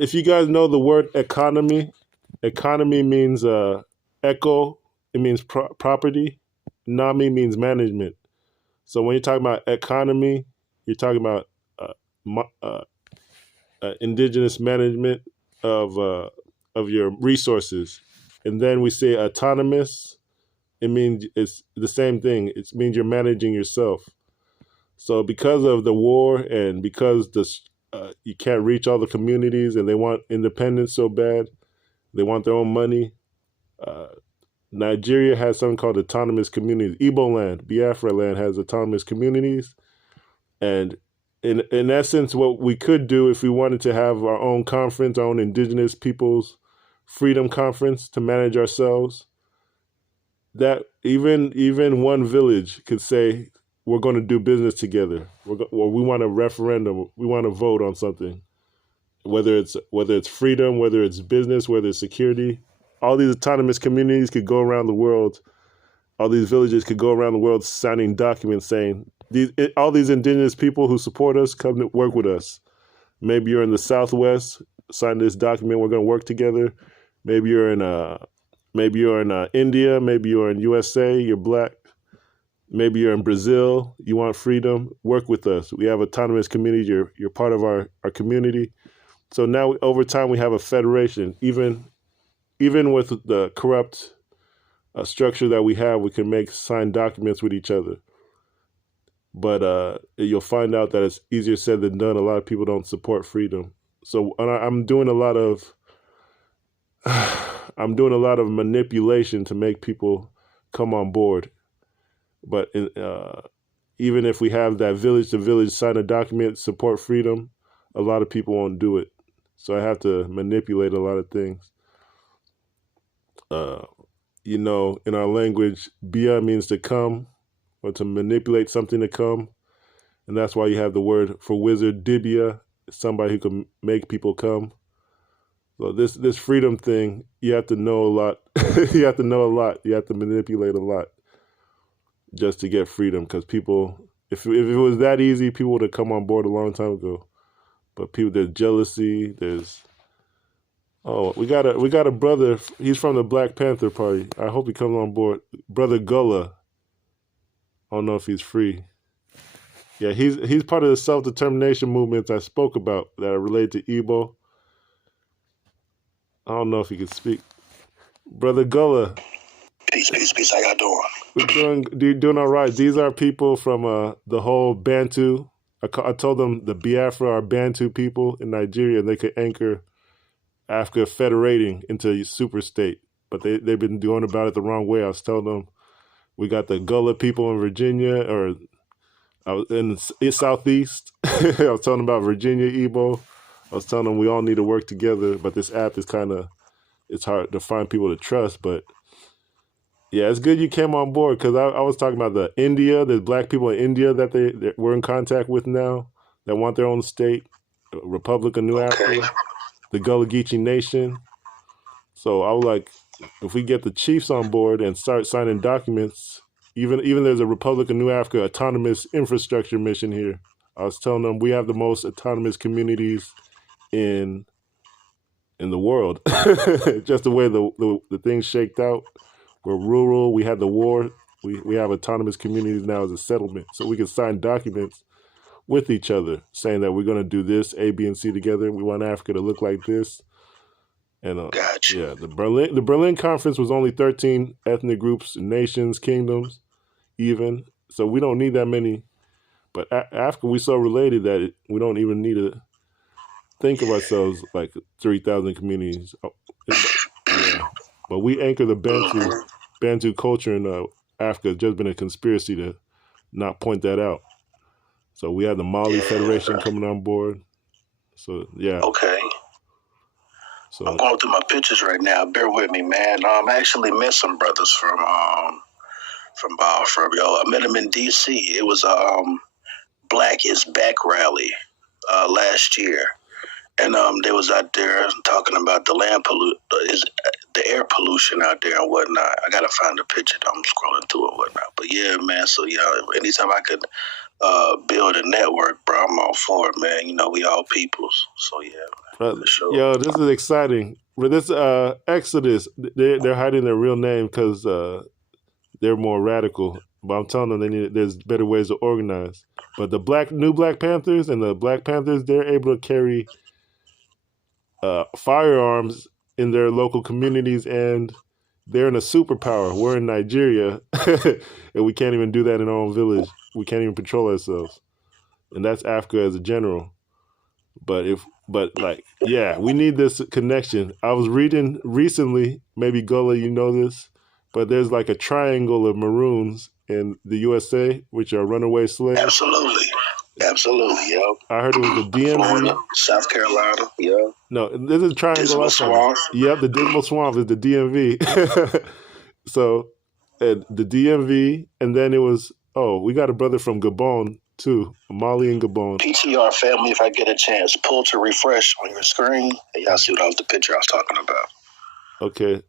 if you guys know the word economy means echo. It means property. Nami means management. So when you're talking about economy, you're talking about indigenous management of your resources. And then we say autonomous. It means it's the same thing. It means you're managing yourself. So because of the war and because you can't reach all the communities and they want independence so bad, they want their own money. Nigeria has something called autonomous communities. Igbo land, Biafra land has autonomous communities. And in essence, what we could do if we wanted to have our own conference, our own indigenous peoples freedom conference to manage ourselves, that even one village could say, we're going to do business together. Or we want a referendum. We want to vote on something, whether it's freedom, whether it's business, whether it's security. All these autonomous communities could go around the world. All these villages could go around the world signing documents saying, all these indigenous people who support us, come to work with us. Maybe you're in the Southwest, sign this document. We're going to work together. Maybe you're in India. Maybe you're in USA. You're black. Maybe you're in Brazil. You want freedom. Work with us. We have autonomous communities. You're part of our community. So now over time we have a federation. Even with the corrupt structure that we have, we can sign documents with each other. But you'll find out that it's easier said than done. A lot of people don't support freedom. So I'm doing a lot of manipulation to make people come on board. But even if we have that village to village sign a document, support freedom, a lot of people won't do it. So I have to manipulate a lot of things. In our language, bia means to come or to manipulate something to come. And that's why you have the word for wizard, dibia, somebody who can make people come. So this freedom thing, you have to know a lot. You have to know a lot. You have to manipulate a lot just to get freedom. Because people, if it was that easy, people would have come on board a long time ago. But there's jealousy. We got a brother. He's from the Black Panther Party. I hope he comes on board. Brother Gullah. I don't know if he's free. Yeah, he's part of the self-determination movements I spoke about that are related to Igbo. I don't know if he can speak. Brother Gullah. Peace. How y'all doing? We're doing all right. These are people from the whole Bantu. I told them the Biafra are Bantu people in Nigeria, and they could anchor Africa federating into a super state. But they've been doing about it the wrong way. I was telling them we got the Gullah people in Virginia, or I was in the Southeast. I was telling them about Virginia, Igbo. I was telling them we all need to work together, but this app is it's hard to find people to trust. But yeah, it's good you came on board, because I was talking about the black people in India that we're in contact with now that want their own state, Republic of New Africa, the Gullah Geechee Nation. So I was like, if we get the chiefs on board and start signing documents, even there's a Republic of New Africa autonomous infrastructure mission here. I was telling them we have the most autonomous communities in the world. Just the way the things shaked out. We're rural. We had the war. We have autonomous communities now as a settlement. So we can sign documents with each other saying that we're going to do this, A, B, and C together. We want Africa to look like this. And gotcha. Yeah, the Berlin conference was only 13 ethnic groups, nations, kingdoms, even. So we don't need that many. But Africa, we're so related that we don't even need to think of ourselves like 3,000 communities. Yeah. But we anchor the Bantu culture in Africa. It's just been a conspiracy to not point that out. So we have the Mali Federation coming on board. So yeah. Okay. So I'm going through my pictures right now. Bear with me, man. I actually met some brothers from Biafra. I met them in D.C. It was a Black is Back rally last year. And they was out there talking about the land the air pollution out there and whatnot. I gotta find a picture that I'm scrolling through and whatnot. But yeah, man. So yeah, anytime I could build a network, bro, I'm all for it, man. You know, we all peoples. So yeah, for sure. Yo, this is exciting. But this Exodus, they're hiding their real name because they're more radical. But I'm telling them there's better ways to organize. But the new Black Panthers and the Black Panthers, they're able to carry firearms in their local communities, and they're in a superpower. We're in Nigeria, and we can't even do that in our own village. We can't even patrol ourselves, and that's Africa as a general. But we need this connection. I was reading recently, maybe Gullah, you know this, but there's like a triangle of Maroons in the USA, which are runaway slaves. Absolutely, yo. I heard it was the DMV, Florida, South Carolina, yeah. No, there's a triangle. Dismal Swamp. Yep, the Dismal Swamp is the DMV. So, the DMV, and then it was, we got a brother from Gabon too, Mali and Gabon. PTR family, if I get a chance, pull to refresh on your screen, and y'all see what was the picture I was talking about. Okay,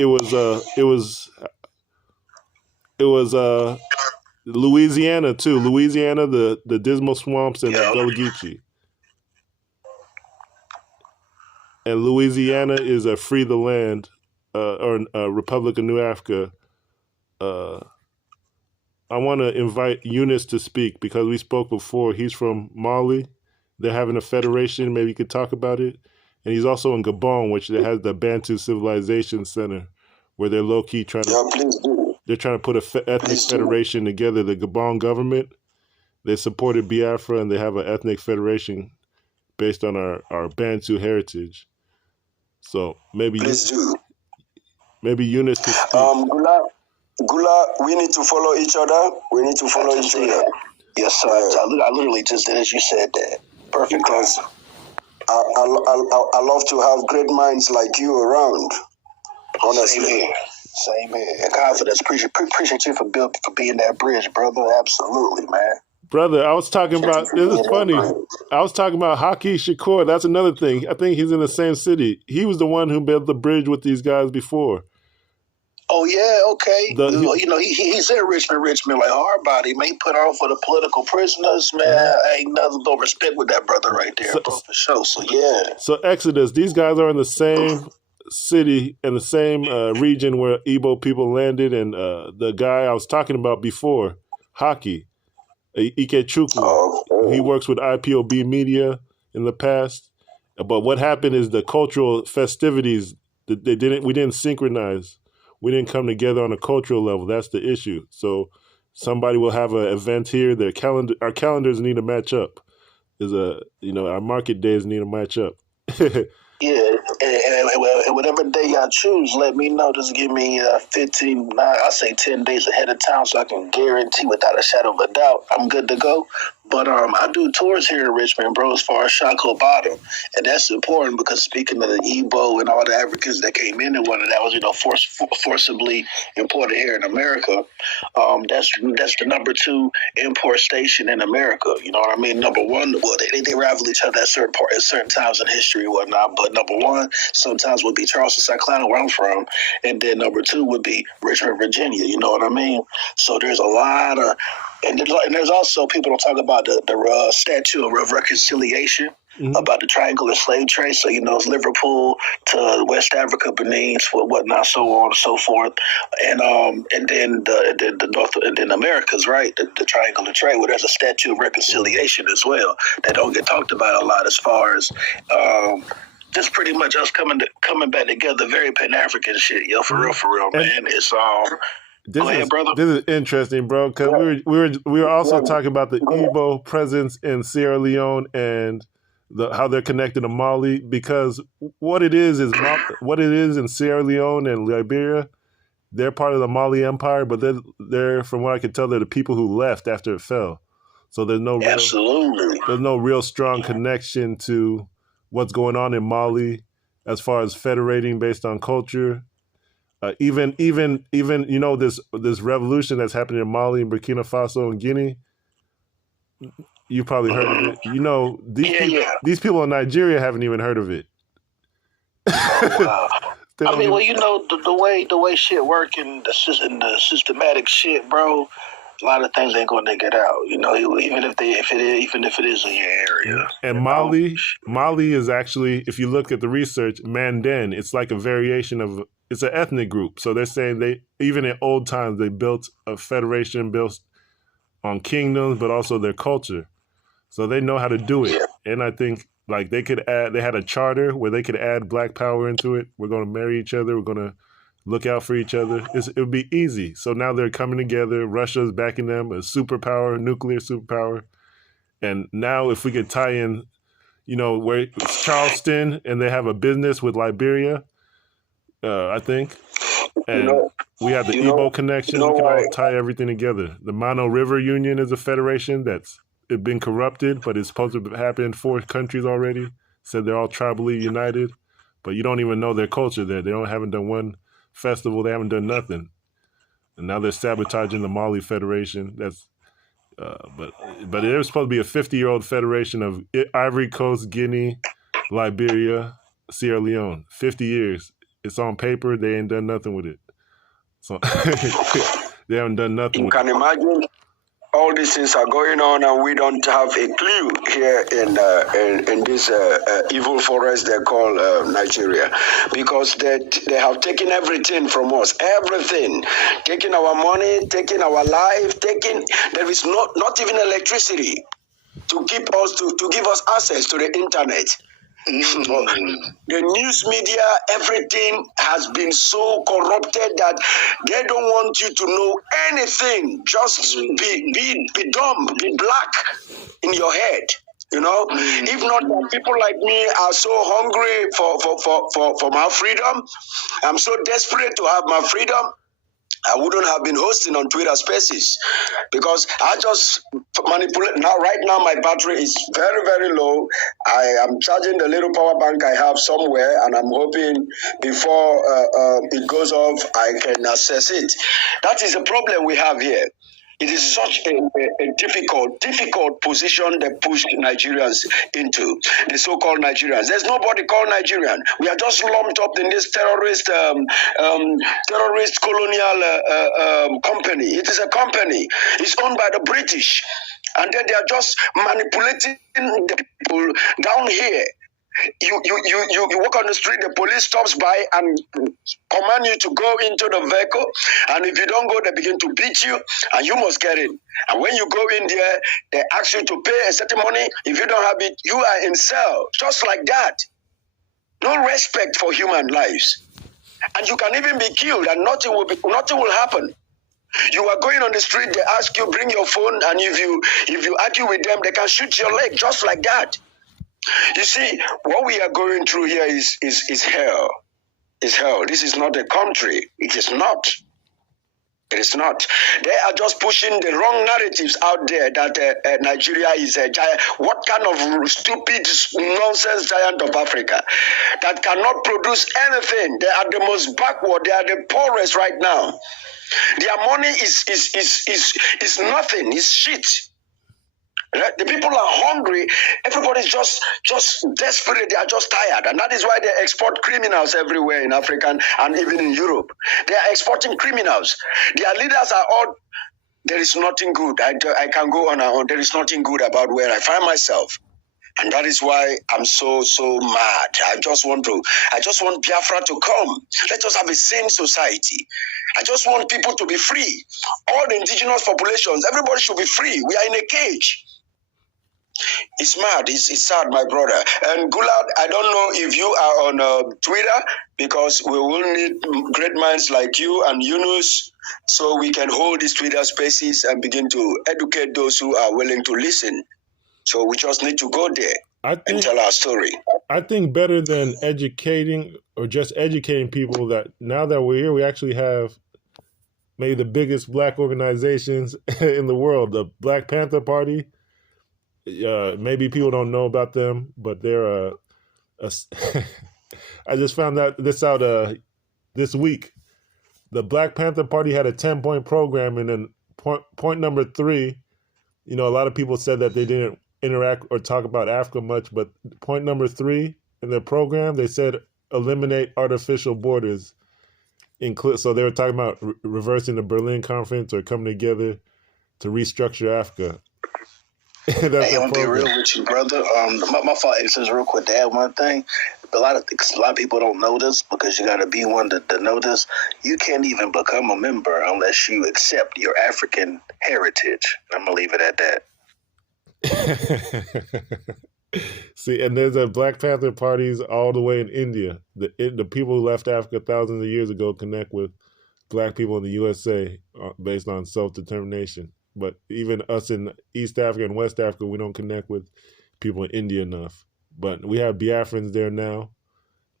it was Louisiana too. Louisiana, the Dismal Swamps and the Geechee. And Louisiana is a free the land, or a Republic of New Africa. I want to invite Eunice to speak because we spoke before. He's from Mali. They're having a federation. Maybe you could talk about it. And he's also in Gabon, which has the Bantu Civilization Center, where they're low key trying to. They're trying to put a ethnic federation together. The Gabon government, they supported Biafra, and they have an ethnic federation based on our Bantu heritage. So maybe Eunice could speak. Gullah, we need to follow each other. We need to follow each other. Yes, sir. I literally just did as you said that. Perfect. Because I love to have great minds like you around. Honestly. Same here. And confidence. Appreciate you for being that bridge, brother. Absolutely, man. Brother, I was talking about, this is funny. I was talking about Haki Shakur. That's another thing. I think he's in the same city. He was the one who built the bridge with these guys before. Oh, yeah, okay. He's in Richmond, like hardbody, man. He put on for the political prisoners, man. Ain't nothing but respect with that brother right there, bro, for sure. So, yeah. So, Exodus, these guys are in the same city and the same region where Igbo people landed, and the guy I was talking about before, Haki, Ikechukwu, he works with IPOB Media in the past. But what happened is the cultural festivities, we didn't synchronize. We didn't come together on a cultural level. That's the issue. So somebody will have an event here. Our calendars need to match up. Our market days need to match up. Yeah, and whatever day y'all choose, let me know. Just give me 10 days ahead of time so I can guarantee without a shadow of a doubt I'm good to go. But I do tours here in Richmond, bro, as far as Shako Bottom. And that's important because speaking of the Igbo and all the Africans that came in and that was, forcibly imported here in America, that's the number 2 import station in America. You know what I mean? Number 1, well, they rival each other at certain times in history and whatnot. But number 1 sometimes would be Charleston, South Carolina, where I'm from. And then number 2 would be Richmond, Virginia. You know what I mean? So there's a lot of... And there's also, people don't talk about the Statue of Reconciliation, about the triangular slave trade. So, it's Liverpool to West Africa, Benin, whatnot, so on and so forth. And then the North, and then Americas, right? The triangular trade, where there's a Statue of Reconciliation as well that don't get talked about a lot as far as... just pretty much us coming back together, very Pan-African shit, yo, for real, man. It's Go ahead, brother. This is interesting, bro, because we were also talking about the Igbo presence in Sierra Leone and how they're connected to Mali, because what it is in Sierra Leone and Liberia, they're part of the Mali Empire, but they're from what I can tell, they're the people who left after it fell. So there's no real strong connection to what's going on in Mali as far as federating based on culture. Even this revolution that's happening in Mali and Burkina Faso and Guinea, you probably heard of it. These people in Nigeria haven't even heard of it. Oh, wow. They don't well, you know the way shit work and the systematic shit, bro. A lot of things ain't gonna get out, you know. Even if it is in your area. And Mali is actually, if you look at the research, Mandan. It's like a variation of. It's an ethnic group, so they're saying even in old times they built a federation built on kingdoms, but also their culture. So they know how to do it. Yeah. And I think like they had a charter where they could add black power into it. We're going to marry each other. We're going to look out for each other. It would be easy. So now they're coming together. Russia's backing them, a superpower, nuclear superpower. And now if we could tie in, where it's Charleston and they have a business with Liberia, I think. And we have the Igbo connection. We can all tie everything together. The Mano River Union is a federation that's been corrupted, but it's supposed to happen in 4 countries already. Said they're all tribally united, but you don't even know their culture there. They haven't done one festival. They haven't done nothing, and now they're sabotaging the Mali Federation. That's but there's supposed to be a 50-year-old federation of Ivory Coast, Guinea, Liberia, Sierra Leone. 50 years. It's on paper. They ain't done nothing with it. So they haven't done nothing. You can imagine all these things are going on, and we don't have a clue here in this evil forest they call Nigeria, because they have taken everything from us, everything, taking our money, taking our life, there is not even electricity to keep us to give us access to the internet. The news media, everything has been so corrupted that they don't want you to know anything. Just be dumb, be black in your head. If not that people like me are so hungry for my freedom, I'm so desperate to have my freedom, I wouldn't have been hosting on Twitter Spaces, because I just manipulate. Right now my battery is very, very low. I am charging the little power bank I have somewhere, and I'm hoping before it goes off, I can access it. That is the problem we have here. It is such a difficult position they pushed Nigerians into, the so-called Nigerians. There's nobody called Nigerian. We are just lumped up in this terrorist colonial company. It is a company. It's owned by the British. And then they are just manipulating the people down here. You walk on the street, the police stops by and command you to go into the vehicle, and if you don't go, they begin to beat you, and you must get in. And when you go in there, they ask you to pay a certain money. If you don't have it, you are in cell, just like that. No respect for human lives, and you can even be killed, and nothing will happen. You are going on the street, they ask you, bring your phone, and if you argue with them, they can shoot your leg, just like that. You see, what we are going through here is hell. It's hell. This is not a country. It is not. It is not. They are just pushing the wrong narratives out there that Nigeria is a giant. What kind of stupid nonsense giant of Africa that cannot produce anything? They are the most backward. They are the poorest right now. Their money is nothing. It's shit. The people are hungry. Everybody's just desperate. They are just tired. And that is why they export criminals everywhere in Africa and even in Europe. They are exporting criminals. Their leaders are all, there is nothing good. I can go on and on. There is nothing good about where I find myself. And that is why I'm so mad. I just want Biafra to come. Let us have a sane society. I just want people to be free. All the indigenous populations, everybody should be free. We are in a cage. It's mad. It's sad, my brother. And Gullah, I don't know if you are on Twitter, because we will need great minds like you and Yunus, so we can hold these Twitter spaces and begin to educate those who are willing to listen. So we just need to go there and tell our story. I think better than educating or just educating people, that now that we're here, we actually have maybe the biggest black organizations in the world, the Black Panther Party. Maybe people don't know about them, but they're I just found this out this week. The Black Panther Party had a 10-point program, and then point number 3, a lot of people said that they didn't interact or talk about Africa much, but point number 3 in their program, they said eliminate artificial borders. So they were talking about reversing the Berlin Conference or coming together to restructure Africa. Hey, I'm gonna be real with you, brother. My fault, says real quick to add one thing. A lot of people don't know this because you got to be one to know this. You can't even become a member unless you accept your African heritage. I'm gonna leave it at that. See, and there's a Black Panther parties all the way in India. The people who left Africa thousands of years ago connect with Black people in the USA based on self-determination. But even us in East Africa and West Africa, we don't connect with people in India enough. But we have Biafrans there now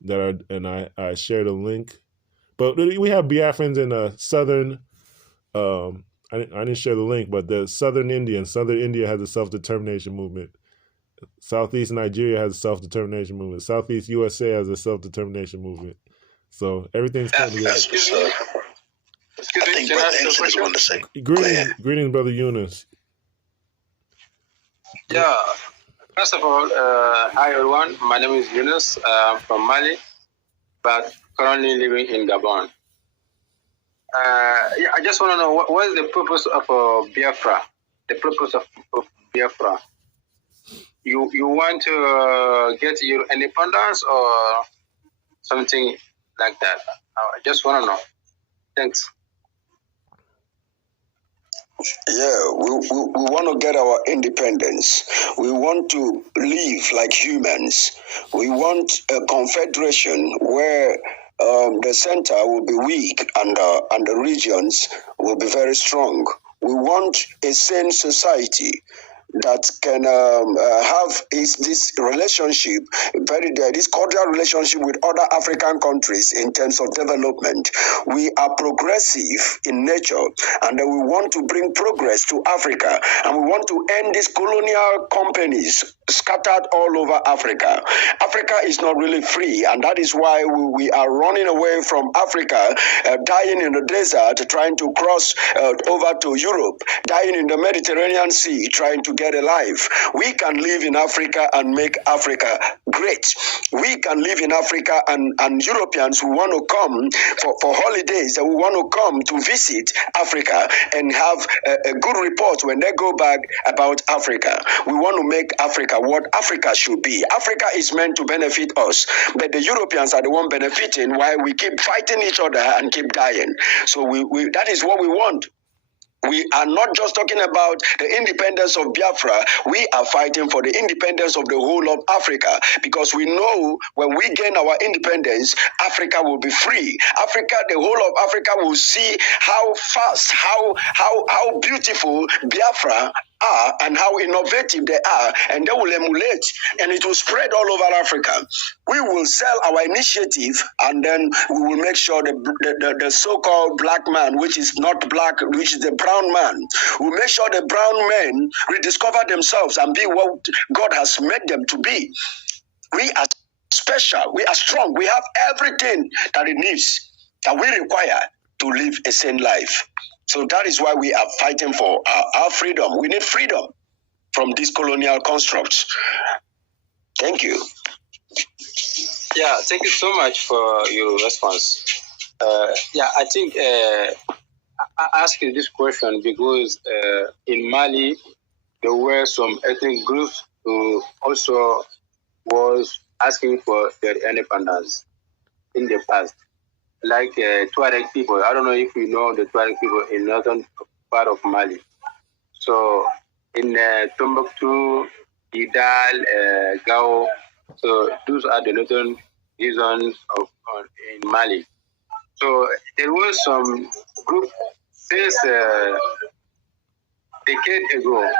that are, and I shared a link. But we have Biafrans in southern. I didn't share the link, but the southern India has a self-determination movement. Southeast Nigeria has a self-determination movement. Southeast USA has a self-determination movement. So everything's coming together. Excuse me, can I say Greetings, Brother Yunus. Yeah. First of all, hi everyone. My name is Yunus. I'm from Mali, but currently living in Gabon. I just want to know what is the purpose of Biafra? The purpose of Biafra. You want to get your independence or something like that? I just want to know. Thanks. Yeah, we want to get our independence. We want to live like humans. We want a confederation where the center will be weak and the regions will be very strong. We want a sane society that can have this relationship, this cordial relationship with other African countries in terms of development. We are progressive in nature, and we want to bring progress to Africa, and we want to end these colonial companies scattered all over Africa. Africa is not really free, and that is why we are running away from Africa, dying in the desert, trying to cross over to Europe, dying in the Mediterranean Sea, trying to get alive. We can live in Africa and make Africa great. We can live in Africa, and Europeans who want to come for holidays, and who want to come to visit Africa and have a good report when they go back about Africa. We want to make Africa what Africa should be. Africa is meant to benefit us, but the Europeans are the one benefiting while we keep fighting each other and keep dying. So that is what we want. We are not just talking about the independence of Biafra. We are fighting for the independence of the whole of Africa, because we know when we gain our independence, Africa will be free. Africa, the whole of Africa will see how fast, how beautiful Biafra are and how innovative they are, and they will emulate, and it will spread all over Africa. We will sell our initiative, and then we will make sure the so-called black man, which is not black, which is the brown man, will make sure the brown men rediscover themselves and be what God has made them to be. We are special, we are strong, we have everything that it needs, that we require to live a sane life. So that is why we are fighting for our freedom. We need freedom from these colonial constructs. Thank you. Yeah, thank you so much for your response. I think I asked you this question because in Mali, there were some ethnic groups who also was asking for their independence in the past. Like Tuareg people. I don't know if you know the Tuareg people in northern part of Mali. So in Timbuktu, Idal, Gao, so those are the northern regions in Mali. So there was some group since decades ago,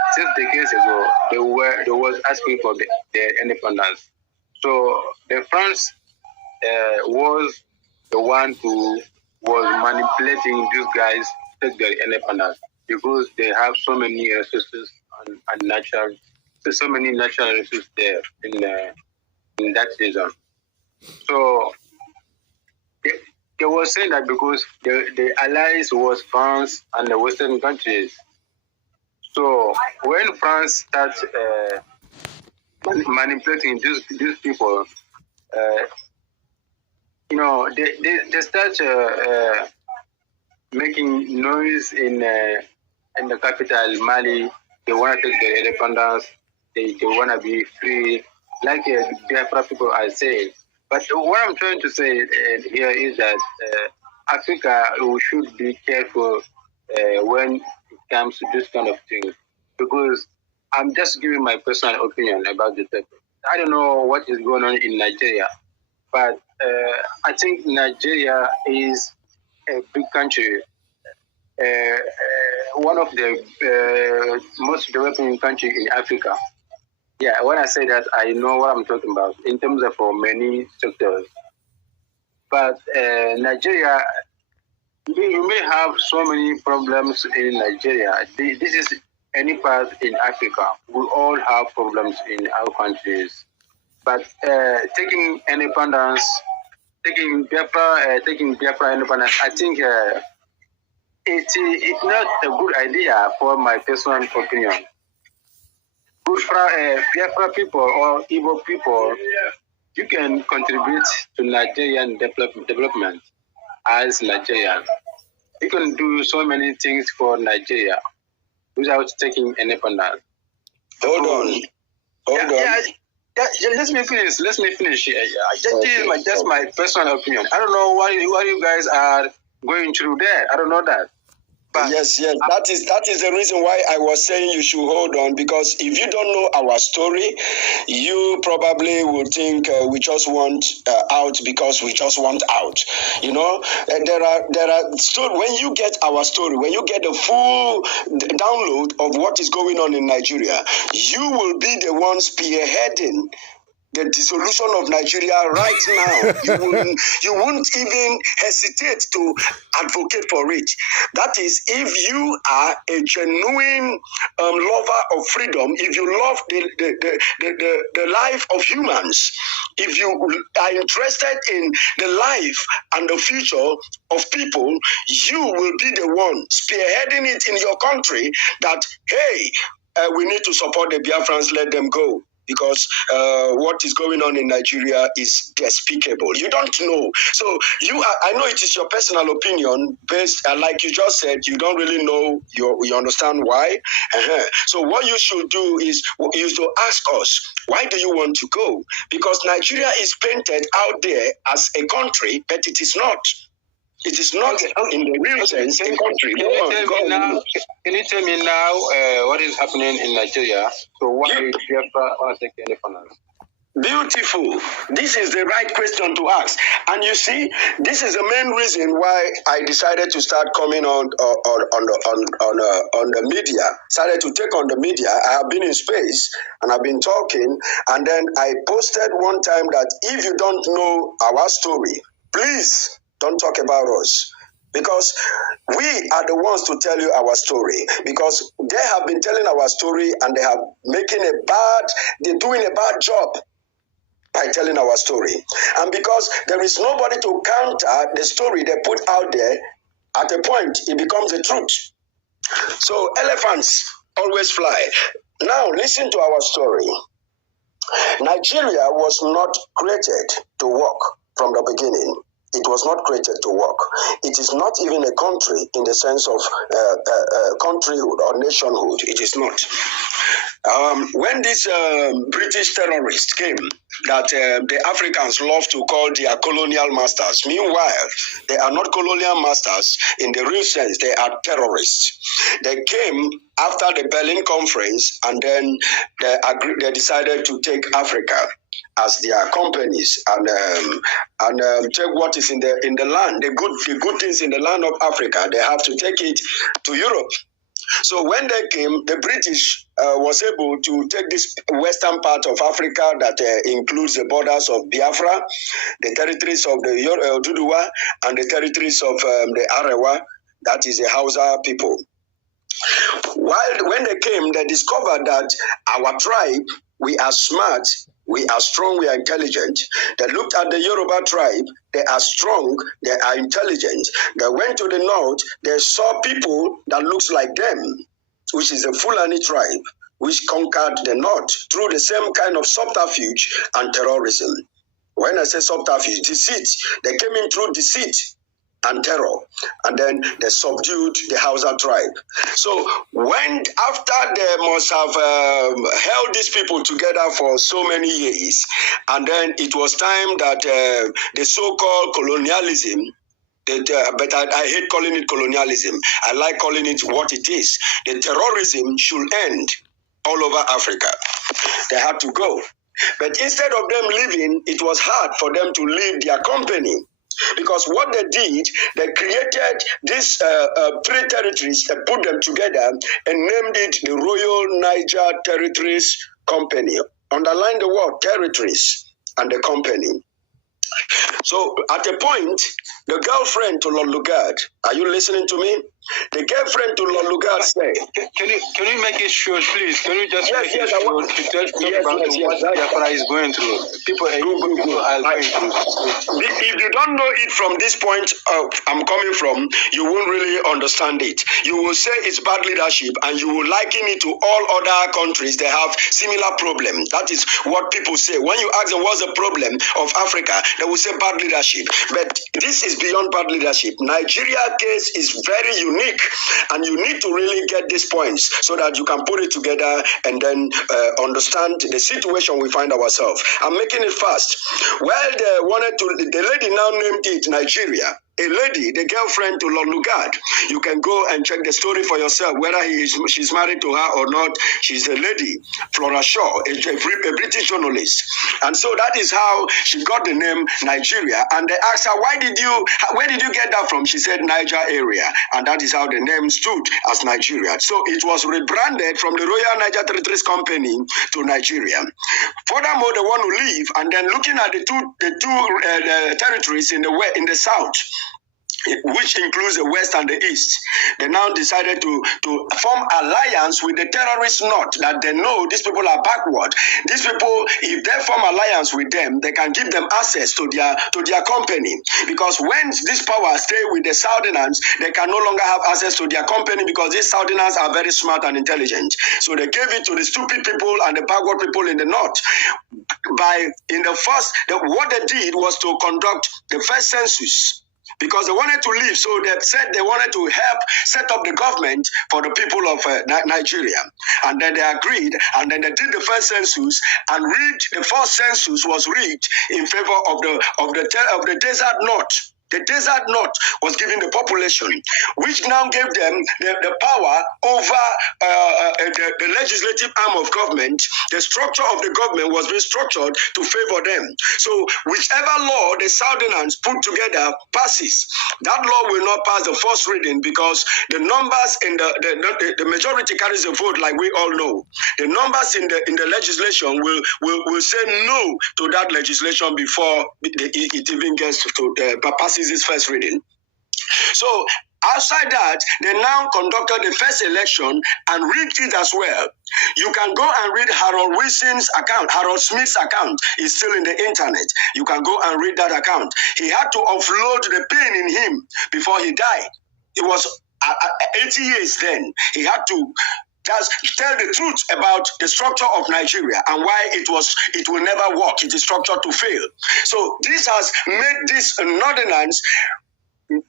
they was asking for their independence. So the France was the one who was manipulating these guys to take their independence, because they have so many resources and so many natural resources there in that region. So they were saying that because the allies was France and the Western countries. So when France starts manipulating these people, they start making noise in the capital, Mali. They want to take their independence. They want to be free, like Biafra people are saying. But what I'm trying to say here is that Africa, we should be careful when it comes to this kind of thing, because I'm just giving my personal opinion about the topic. I don't know what is going on in Nigeria, but I think Nigeria is a big country, one of the most developing country in Africa. Yeah, when I say that, I know what I'm talking about in terms of many sectors. But Nigeria, you may have so many problems in Nigeria. This is any part in Africa. We all have problems in our countries. But taking independence, taking Biafra independence, I think it's not a good idea for my personal opinion. Biafra people or Igbo people, you can contribute to Nigerian development as Nigerian. You can do so many things for Nigeria without taking independence. Hold on. Let me finish. This is just my personal opinion. I don't know what you guys are going through there. I don't know that. But yes. That is the reason why I was saying you should hold on, because if you don't know our story, you probably will think we just want out because we just want out. There are when you get our story, when you get the full download of what is going on in Nigeria, you will be the one spearheading the dissolution of Nigeria right now. You won't even hesitate to advocate for it. That is, if you are a genuine lover of freedom, if you love the life of humans, if you are interested in the life and the future of people, you will be the one spearheading it in your country that, hey, we need to support the Biafrans, let them go. Because what is going on in Nigeria is despicable. You don't know. So I know it is your personal opinion, based, like you just said, you don't really know, you understand why. So what you should do is to ask us, why do you want to go? Because Nigeria is painted out there as a country, but it is not. It is not in the real sense a country. Can you tell me now what is happening in Nigeria? So why do you want to take independence? Beautiful. This is the right question to ask. And you see, this is the main reason why I decided to start coming on the media. Started to take on the media. I have been in space and I've been talking, and then I posted one time that if you don't know our story, please don't talk about us, because we are the ones to tell you our story, because they have been telling our story and they're doing a bad job by telling our story. And because there is nobody to counter the story they put out there, at a point it becomes the truth. So elephants always fly. Now listen to our story. Nigeria was not created to work from the beginning. It was not created to work. It is not even a country in the sense of countryhood or nationhood. It is not. When these British terrorists came, that the Africans love to call their colonial masters, meanwhile, they are not colonial masters in the real sense. They are terrorists. They came after the Berlin Conference, and then they decided to take Africa as their companies and take what is in the land, the good things in the land of Africa. They have to take it to Europe. So when they came, the British was able to take this western part of Africa that includes the borders of Biafra, the territories of the Duduwa, and the territories of the Arewa, that is the Hausa people. When they came, they discovered that our tribe, we are smart, we are strong, we are intelligent. They looked at the Yoruba tribe, they are strong, they are intelligent. They went to the north, they saw people that looks like them, which is the Fulani tribe, which conquered the north through the same kind of subterfuge and terrorism. When I say subterfuge, deceit, they came in through deceit and terror, and then they subdued the Hausa tribe. So when, after they must have held these people together for so many years, and then it was time that the so-called colonialism, but I hate calling it colonialism. I like calling it what it is. The terrorism should end all over Africa. They had to go. But instead of them leaving, it was hard for them to leave their company. Because what they did, they created these 3 territories, they put them together and named it the Royal Niger Territories Company. Underline the word territories and the company. So at a point, the girlfriend to Lord Lugard, are you listening to me? The girlfriend to Lord Lugard said, Can you make it short, please? Can you just make it short to tell about what Biafra is going through? People are going through. If you don't know it from this point I'm coming from, you won't really understand it. You will say it's bad leadership, and you will liken it to all other countries. They have similar problem. That is what people say. When you ask them what's the problem of Africa, they will say bad leadership. But this is beyond bad leadership. Nigeria case is very unique, and you need to really get these points so that you can put it together and then understand the situation we find ourselves. I'm making it fast. Well, the lady now named it Nigeria. A lady, the girlfriend to Lord Lugard. You can go and check the story for yourself, whether she's married to her or not. She's a lady, Flora Shaw, a British journalist. And so that is how she got the name Nigeria. And they asked her, where did you get that from? She said Niger area. And that is how the name stood as Nigeria. So it was rebranded from the Royal Niger Territories Company to Nigeria. Furthermore, they want to leave, and then looking at the two territories in the south, which includes the west and the east, they now decided to form alliance with the terrorist north, that they know these people are backward. These people, if they form alliance with them, they can give them access to their company. Because when this power stay with the Southerners, they can no longer have access to their company, because these Southerners are very smart and intelligent. So they gave it to the stupid people and the backward people in the north. What they did was to conduct the first census, because they wanted to leave. So they said they wanted to help set up the government for the people of Nigeria. And then they agreed, and then they did the first census, and the first census was rigged in favor of the desert north. The desert north was given the population, which now gave them the power over the legislative arm of government. The structure of the government was being structured to favor them. So whichever law the Southerners put together passes, that law will not pass the first reading, because the numbers in the majority carries the vote, like we all know. The numbers in the legislation will say no to that legislation before it even gets to passes its first reading. So outside that, they now conducted the first election and rigged it as well. You can go and read Harold Wilson's account. Harold Smith's account is still in the internet. You can go and read that account. He had to offload the pain in him before he died. It was 80 years then. He had to just tell the truth about the structure of Nigeria and why it will never work. It is structured to fail. So this has made these Northerners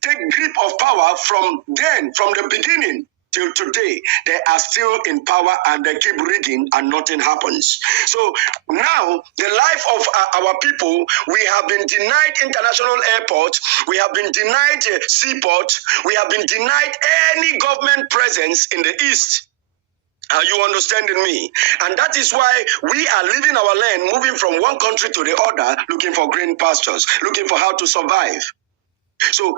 take grip of power from the beginning till today. They are still in power, and they keep rigging, and nothing happens. So now the life of our people, we have been denied international airport, we have been denied seaport, we have been denied any government presence in the east. Are you understanding me? And that is why we are leaving our land, moving from one country to the other, looking for green pastures, looking for how to survive. So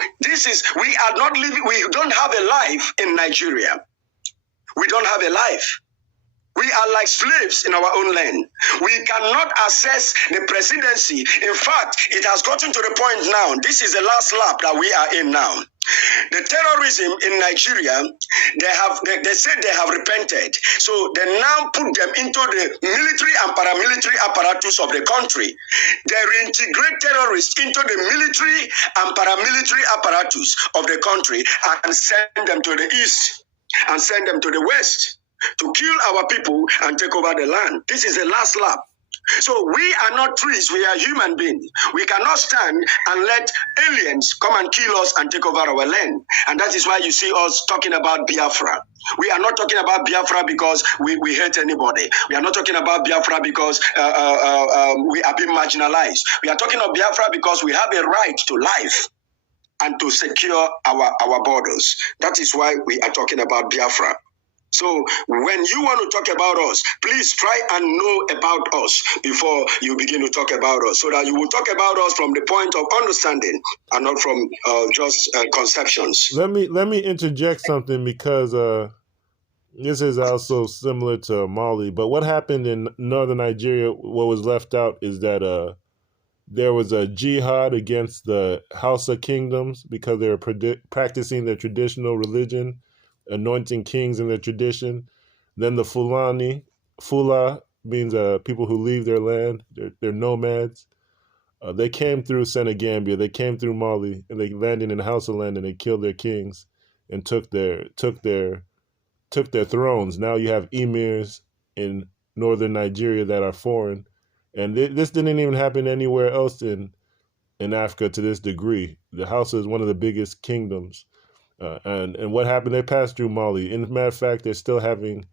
we are not living, we don't have a life in Nigeria. We don't have a life. We are like slaves in our own land. We cannot access the presidency. In fact, it has gotten to the point now, this is the last lap that we are in now. The terrorism in Nigeria, they said they have repented. So they now put them into the military and paramilitary apparatus of the country. They reintegrate terrorists into the military and paramilitary apparatus of the country and send them to the east and send them to the west to kill our people and take over the land. This is the last lap. So we are not trees, we are human beings. We cannot stand and let aliens come and kill us and take over our land. And that is why you see us talking about Biafra. We are not talking about Biafra because we hate anybody. We are not talking about Biafra because we are being marginalized. We are talking of Biafra because we have a right to life and to secure our borders. That is why we are talking about Biafra. So when you want to talk about us, please try and know about us before you begin to talk about us, so that you will talk about us from the point of understanding and not from just conceptions. Let me interject something, because this is also similar to Mali. But what happened in northern Nigeria, what was left out, is that there was a jihad against the Hausa kingdoms because they were practicing their traditional religion, anointing kings in their tradition. Then the Fula means people who leave their land, they're nomads. They came through Senegambia, they came through Mali, and they landed in Hausa land, and they killed their kings and took their thrones. Now you have emirs in northern Nigeria that are foreign, and this didn't even happen anywhere else in Africa to this degree. The Hausa is one of the biggest kingdoms. And what happened? They passed through Mali. In matter of fact, they're still having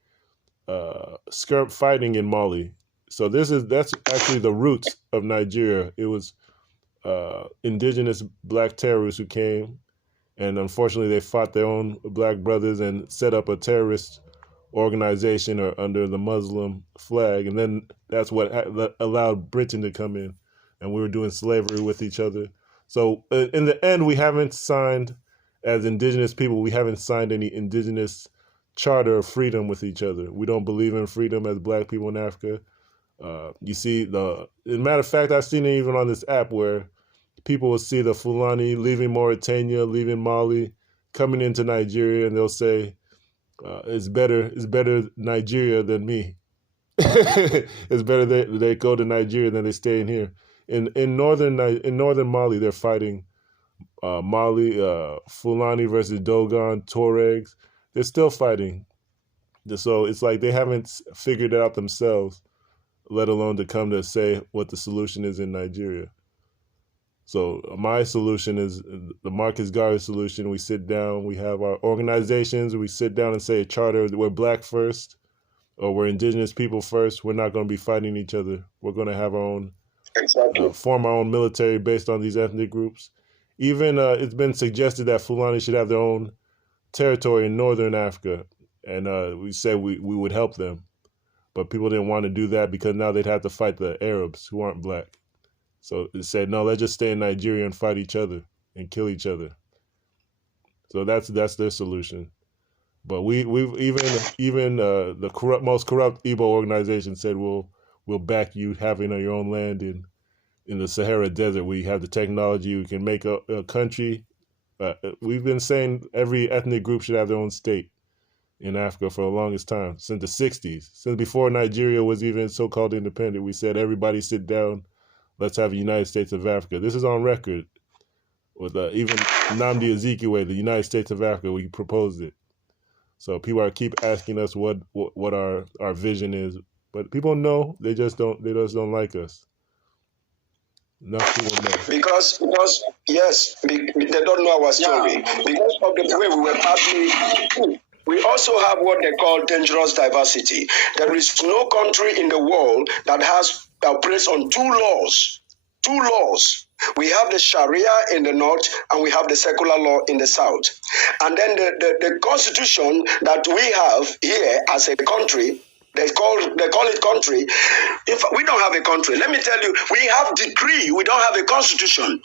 skirp fighting in Mali. So that's actually the roots of Nigeria. It was indigenous black terrorists who came, and unfortunately they fought their own black brothers and set up a terrorist organization under the Muslim flag. And then that's what allowed Britain to come in, and we were doing slavery with each other. So in the end, we haven't signed, as indigenous people, we haven't signed any indigenous charter of freedom with each other. We don't believe in freedom as black people in Africa. You see, as a matter of fact, I've seen it even on this app where people will see the Fulani leaving Mauritania, leaving Mali, coming into Nigeria, and they'll say, it's better Nigeria than me. It's better they go to Nigeria than they stay in here. In northern Mali, they're fighting Mali, Fulani versus Dogon, Tuaregs. They're still fighting. So it's like they haven't figured it out themselves, let alone to come to say what the solution is in Nigeria. So my solution is the Marcus Garvey solution. We sit down, we have our organizations, we sit down and say a charter, we're black first, or we're indigenous people first. We're not going to be fighting each other. We're going to have our own, form our own military based on these ethnic groups. Even it's been suggested that Fulani should have their own territory in northern Africa, and we said we would help them, but people didn't want to do that because now they'd have to fight the Arabs who aren't black. So they said, no, let's just stay in Nigeria and fight each other and kill each other. So that's their solution. But we've even the most corrupt Igbo organization said we'll back you having your own land in the Sahara Desert. We have the technology. We can make a country. We've been saying every ethnic group should have their own state in Africa for the longest time, since the 60s. Since before Nigeria was even so-called independent, we said everybody sit down. Let's have a United States of Africa. This is on record with even Nnamdi Azikiwe, the United States of Africa. We proposed it. So people keep asking us what our vision is, but people know, they just don't like us. Enough people know. Because yes, they don't know our story. Yeah. Because of the way we were partly. We also have what they call dangerous diversity. There is no country in the world that operates on two laws. We have the Sharia in the north and we have the secular law in the south. And then the constitution that we have here as a country, they call it country. If we don't have a country, let me tell you, we have decree. We don't have a constitution.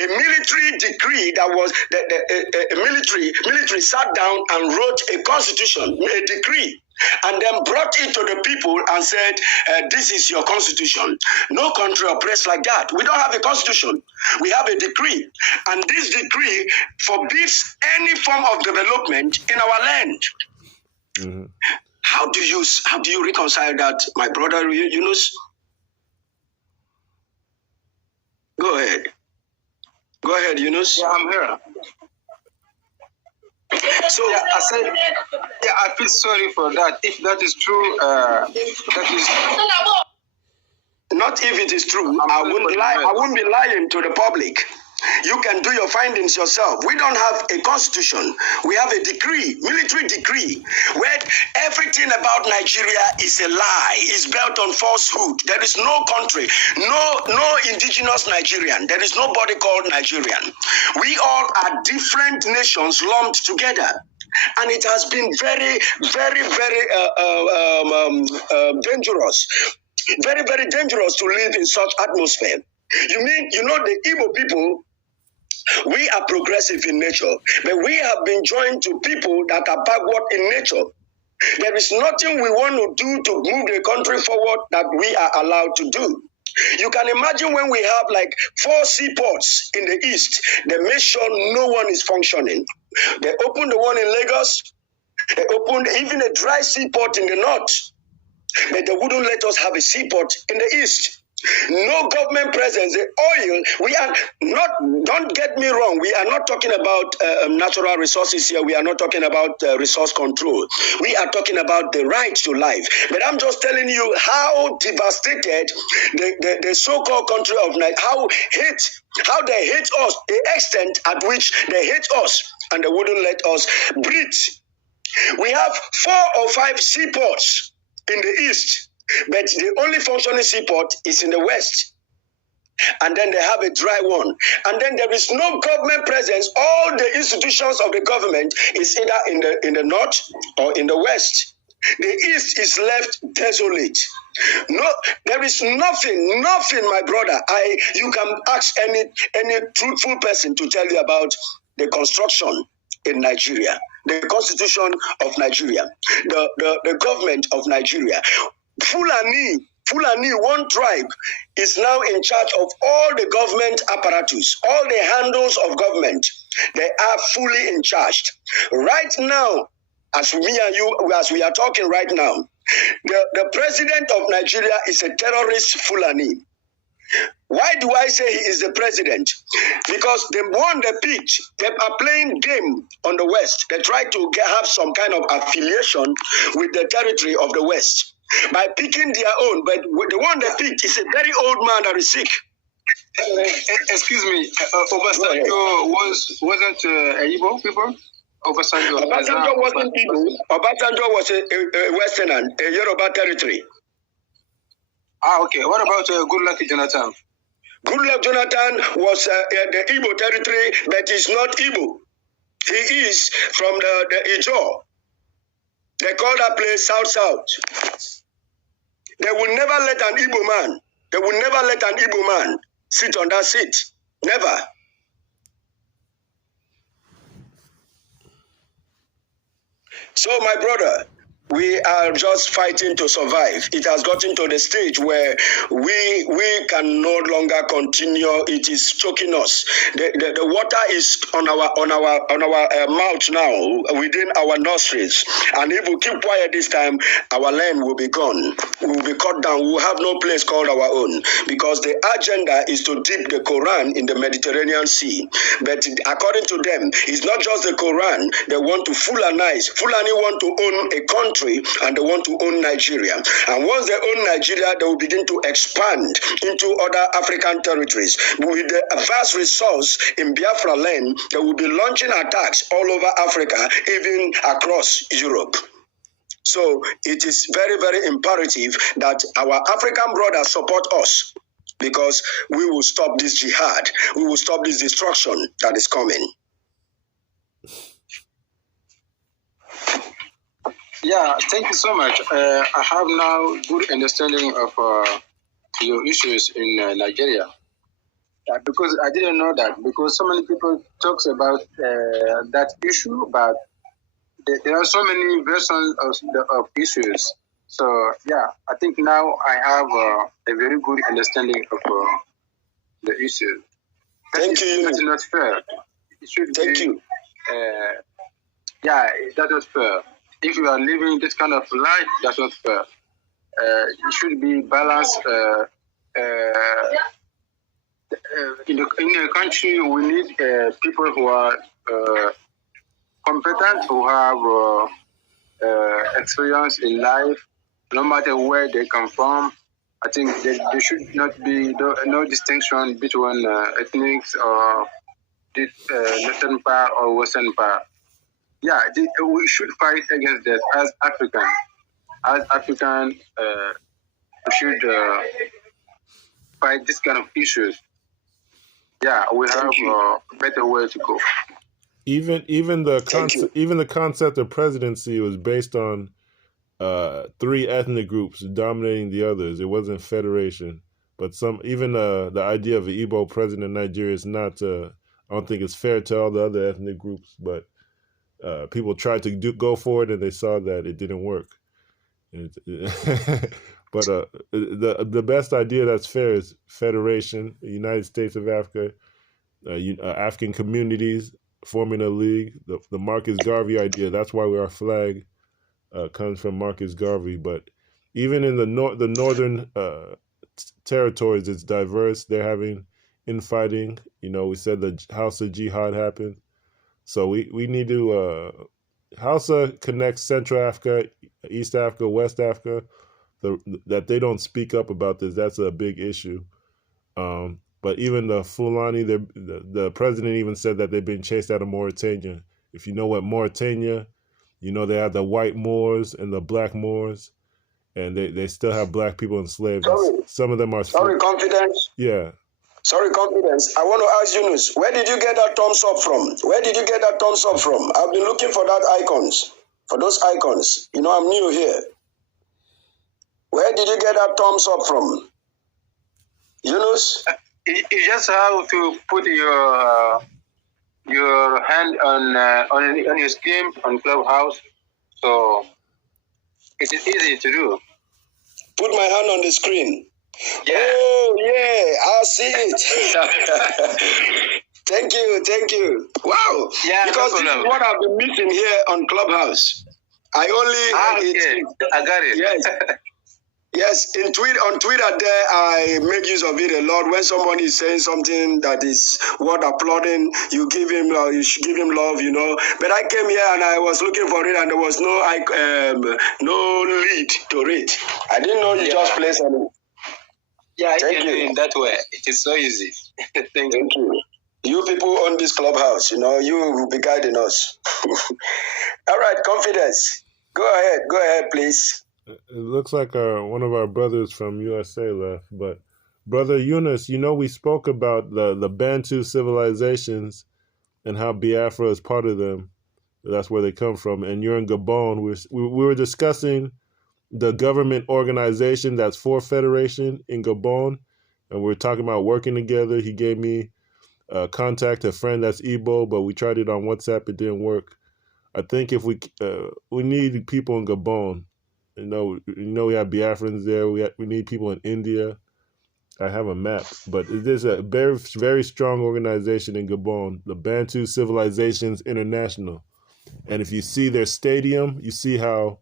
A military decree that was a military sat down and wrote a constitution, a decree, and then brought it to the people and said, this is your constitution. No country operates like that. We don't have a constitution. We have a decree. And this decree forbids any form of development in our land. Mm-hmm. How do you reconcile that, my brother Yunus? Go ahead, Yunus. Yeah, I'm here. So yeah, I said, I feel sorry for that. If that is true, that is. not if it is true. I wouldn't be lying to the public. You can do your findings yourself. We don't have a constitution. We have a decree, military decree, where everything about Nigeria is a lie, is built on falsehood. There is no country, no indigenous Nigerian. There is nobody called Nigerian. We all are different nations lumped together. And it has been very, very, very dangerous. Very, very dangerous to live in such atmosphere. The Igbo people, we are progressive in nature, but we have been joined to people that are backward in nature. There is nothing we want to do to move the country forward that we are allowed to do. You can imagine when we have like 4 seaports in the east, they make sure no one is functioning. They opened the one in Lagos, they opened even a dry seaport in the north, but they wouldn't let us have a seaport in the east. No government presence. The oil, we are not, don't get me wrong, we are not talking about natural resources here. We are not talking about resource control. We are talking about the right to life. But I'm just telling you how devastated the so-called country of Nigeria, how they hate us, the extent at which they hate us, and they wouldn't let us breathe. We have 4 or 5 seaports in the east, but the only functioning seaport is in the west. And then they have a dry one. And then there is no government presence. All the institutions of the government is either in the north or in the west. The east is left desolate. No, there is nothing, my brother. You can ask any truthful person to tell you about the construction in Nigeria, the constitution of Nigeria, the government of Nigeria. Fulani, one tribe, is now in charge of all the government apparatus, all the handles of government. They are fully in charge. Right now, as we are talking right now, the president of Nigeria is a terrorist Fulani. Why do I say he is the president? Because they won the pitch. They are playing game on the West. They try to have some kind of affiliation with the territory of the West by picking their own. But the one they picked is a very old man that is sick. Excuse me, Obasanjo wasn't Igbo people? Obasanjo wasn't Igbo. Obasanjo was a Westerner, a Yoruba territory. Okay. What about Gullah Jonathan? Goodluck Jonathan was the Igbo territory, but he's not Igbo. He is from the Ijaw. They call that place South. They will never let an Igbo man sit on that seat. Never. So, my brother, we are just fighting to survive. It has gotten to the stage where we can no longer continue. It is choking us. The water is on our mouth now, within our nostrils. And if we keep quiet this time, our land will be gone. We will be cut down. We will have no place called our own, because the agenda is to dip the Quran in the Mediterranean Sea. But according to them, it's not just the Quran. They want to Fulanize. Fulani want to own a country, and they want to own Nigeria. And once they own Nigeria, they will begin to expand into other African territories. With the vast resource in Biafra land, they will be launching attacks all over Africa, even across Europe. So it is very, very imperative that our African brothers support us, because we will stop this jihad. We will stop this destruction that is coming. Yeah, thank you so much. I have now good understanding of your issues in Nigeria. Because I didn't know that, because so many people talk about that issue, but there are so many versions of issues. So yeah, I think now I have a very good understanding of the issue. Thank you. That's not fair. It should Thank you. Yeah, that's not fair. If you are living this kind of life, that's not fair. It should be balanced. In a country, we need people who are competent, who have experience in life, no matter where they come from, I think that there should not be no distinction between ethnics or this northern part or western part. Yeah, we should fight against that as African. As African, we should fight this kind of issues. Yeah, we have a better way to go. Even the concept of presidency was based on 3 ethnic groups dominating the others. It wasn't federation. But the idea of an Igbo president in Nigeria is not. I don't think it's fair to all the other ethnic groups. But people tried to go for it, and they saw that it didn't work. But the best idea that's fair is federation, the United States of Africa, African communities forming a league. The Marcus Garvey idea. That's why our flag comes from Marcus Garvey. But even in the northern territories, it's diverse. They're having infighting. We said the Hausa Jihad happened. So we need to Hausa connects Central Africa, East Africa, West Africa. That they don't speak up about this, that's a big issue. But even the Fulani, the president even said that they've been chased out of Mauritania. If you know what Mauritania, they have the white Moors and the black Moors, and they still have black people enslaved. Some of them are... Sorry, Confidence. Yeah. Sorry, Confidence. I want to ask Yunus, where did you get that thumbs up from? Where did you get that thumbs up from? I've been looking for those icons. I'm new here. Where did you get that thumbs up from? Yunus? You just have to put your hand on your screen on Clubhouse, so it is easy to do. Put my hand on the screen. Yeah. Oh yeah, I see it. Thank you. Wow. Yeah. Because this is what I've been missing here on Clubhouse. I got it. Yes. Yes, on Twitter there, I make use of it a lot. When somebody is saying something that is worth applauding, you should give him love, But I came here and I was looking for it, and there was no lead to it. I didn't know you just placed on it. Yeah, I can do it in that way. It is so easy. Thank you. You people on this Clubhouse, you will be guiding us. All right, Confidence. Go ahead, please. It looks like one of our brothers from USA left, but Brother Yunus, we spoke about the Bantu civilizations and how Biafra is part of them. That's where they come from. And you're in Gabon. We were discussing the government organization that's for federation in Gabon, and we're talking about working together. He gave me contact a friend that's Igbo, but we tried it on WhatsApp. It didn't work. I think if we need people in Gabon. We have Biafrans there. We need people in India. I have a map, but there's a very, very strong organization in Gabon, the Bantu Civilizations International. And if you see their stadium, you see how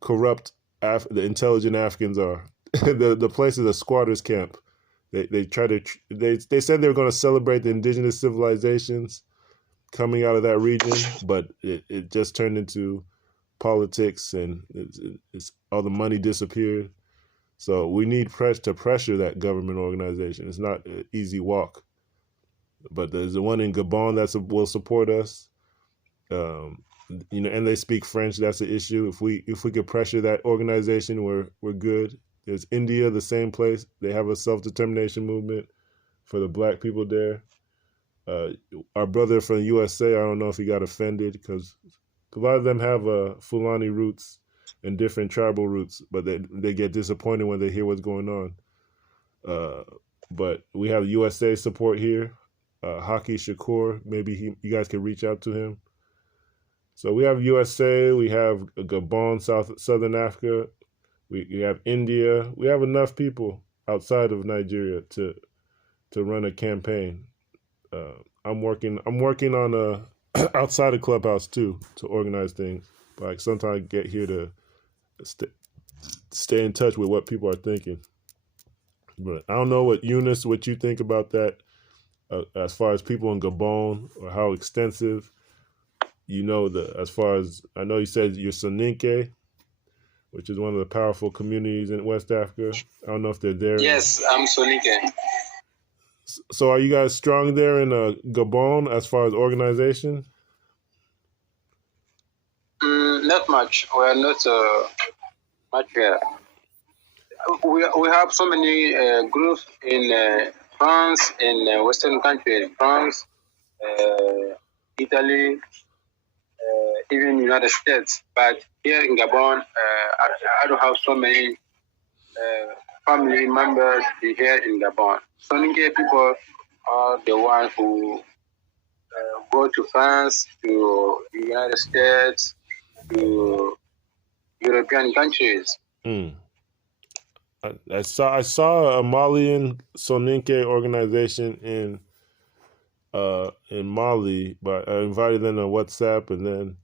corrupt the intelligent Africans are. The place is a squatters camp. They said they were going to celebrate the indigenous civilizations coming out of that region, but it just turned into politics, and it's all the money disappeared. So we need to pressure that government organization. It's not an easy walk, but there's the one in Gabon that will support us. And they speak French. That's an issue. If we could pressure that organization, we're good. There's India, the same place. They have a self-determination movement for the black people there. Our brother from the USA, I don't know if he got offended because a lot of them have Fulani roots and different tribal roots, but they get disappointed when they hear what's going on. But we have USA support here. Haki Shakur, maybe you guys can reach out to him. So we have USA, we have Gabon, Southern Africa, we have India. We have enough people outside of Nigeria to run a campaign. I'm working on outside of Clubhouse too to organize things. Like sometimes I get here to stay in touch with what people are thinking. But I don't know what Yunus, what you think about that as far as people in Gabon, or how extensive, as far as, I know you said you're Soninke, which is one of the powerful communities in West Africa. I don't know if they're there. Yes, I'm Soninke. So are you guys strong there in Gabon as far as organization? Not much. We are not much here. We have so many groups in France, in Western countries, France, Italy, even United States. But here in Gabon, I don't have so many family members here in Gabon. Soninke people are the ones who go to France, to the United States, to European countries. I saw a Malian Soninke organization in Mali, but I invited them on WhatsApp, and then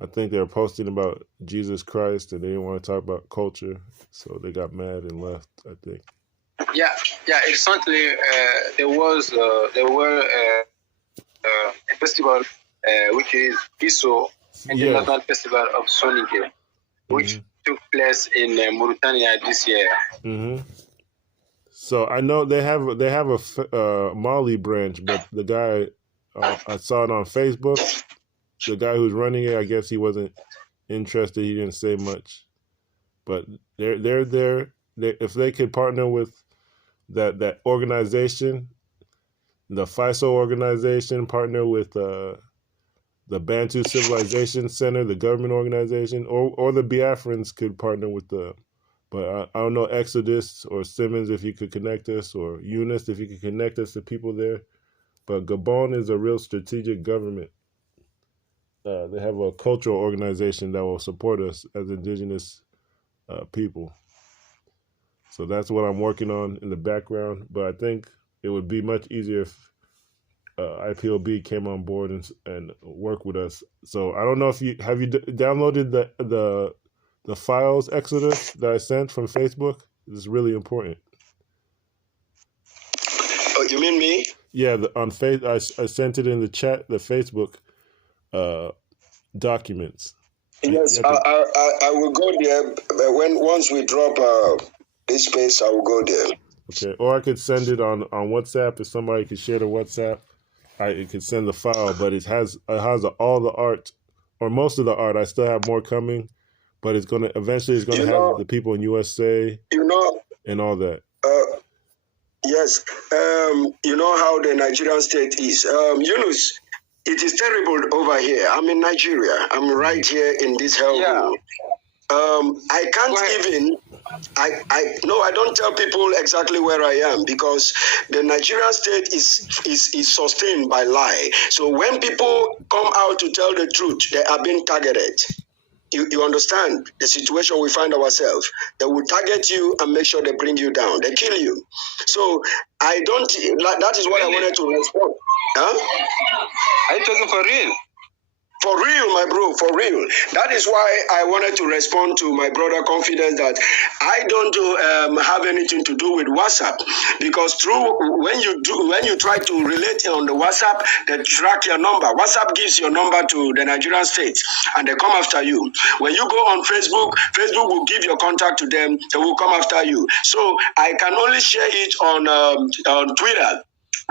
I think they were posting about Jesus Christ, and they didn't want to talk about culture, so they got mad and left, I think. Yeah. Recently, there were a festival which is PISO, International Festival of Soninke, which took place in Mauritania this year. So I know they have a Mali branch, but the guy I saw it on Facebook. The guy who's running it, I guess he wasn't interested. He didn't say much, but they're there. If they could partner with that organization, the FISO organization, partner with the Bantu Civilization Center, the government organization, or the Biafrans could partner with but I don't know, Exodus or Simmons, if you could connect us, or Eunice, if you could connect us to people there. But Gabon is a real strategic government. They have a cultural organization that will support us as indigenous people. So that's what I'm working on in the background. But I think it would be much easier if IPOB came on board and work with us. So I don't know if you downloaded the files, Exodus, that I sent from Facebook. It's really important. Oh, you mean me? Yeah, I sent it in the chat, the Facebook documents. Yes, I will go there. Once we drop this space, I will go there. Okay, or I could send it on WhatsApp. If somebody could share the WhatsApp, I could send the file. But it has all the art, or most of the art. I still have more coming, but it's gonna eventually have the people in USA, and all that. Yes, you know how the Nigerian state is. Yunus, it is terrible over here. I'm in Nigeria. I'm right here in this hellhole. I can't even. I don't tell people exactly where I am, because the Nigerian state is sustained by lie. So when people come out to tell the truth, they are being targeted. You understand the situation we find ourselves. They will target you and make sure they bring you down. They kill you. So I don't. That is what I wanted to respond. Huh? Are you talking for real? For real, my bro, for real. That is why I wanted to respond to my brother Confidence that I don't have anything to do with WhatsApp, because when you try to relate on the WhatsApp, they track your number. WhatsApp gives your number to the Nigerian state, and they come after you. When you go on Facebook, Facebook will give your contact to them. They will come after you. So I can only share it on Twitter,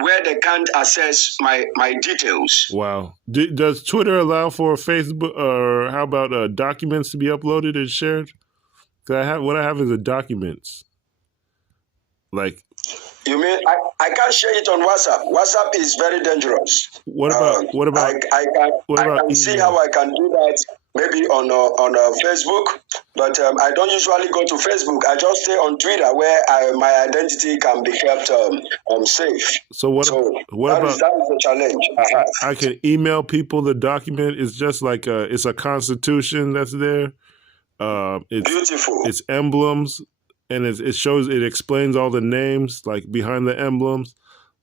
where they can't access my details. Wow. Does Twitter allow for Facebook, or how about documents to be uploaded and shared? Because what I have is the documents. Like, you mean I can't share it on WhatsApp? WhatsApp is very dangerous. What about? I can see how I can do that. Maybe on Facebook, but I don't usually go to Facebook. I just stay on Twitter, where my identity can be kept safe. So what about that is the challenge. I can email people the document. It's just like it's a constitution that's there. It's beautiful. It's emblems, and it explains all the names like behind the emblems.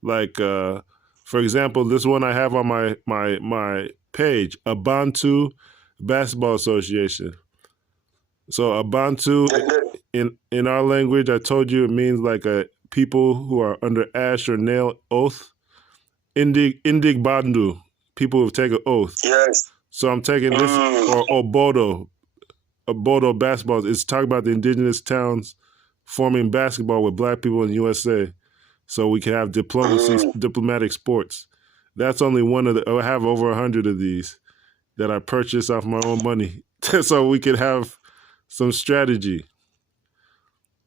Like for example, this one I have on my page, Abantuum Basketball Association. So Abantu in our language, I told you, it means like people who are under ash or nail oath. Indig Bandu, people who take an oath. Yes. So I'm taking this, or Obodo. Bodo basketball. It's talking about the indigenous towns forming basketball with black people in the USA, so we can have diplomatic sports. That's only one of the. I have over 100 of these that I purchased off my own money, so we could have some strategy.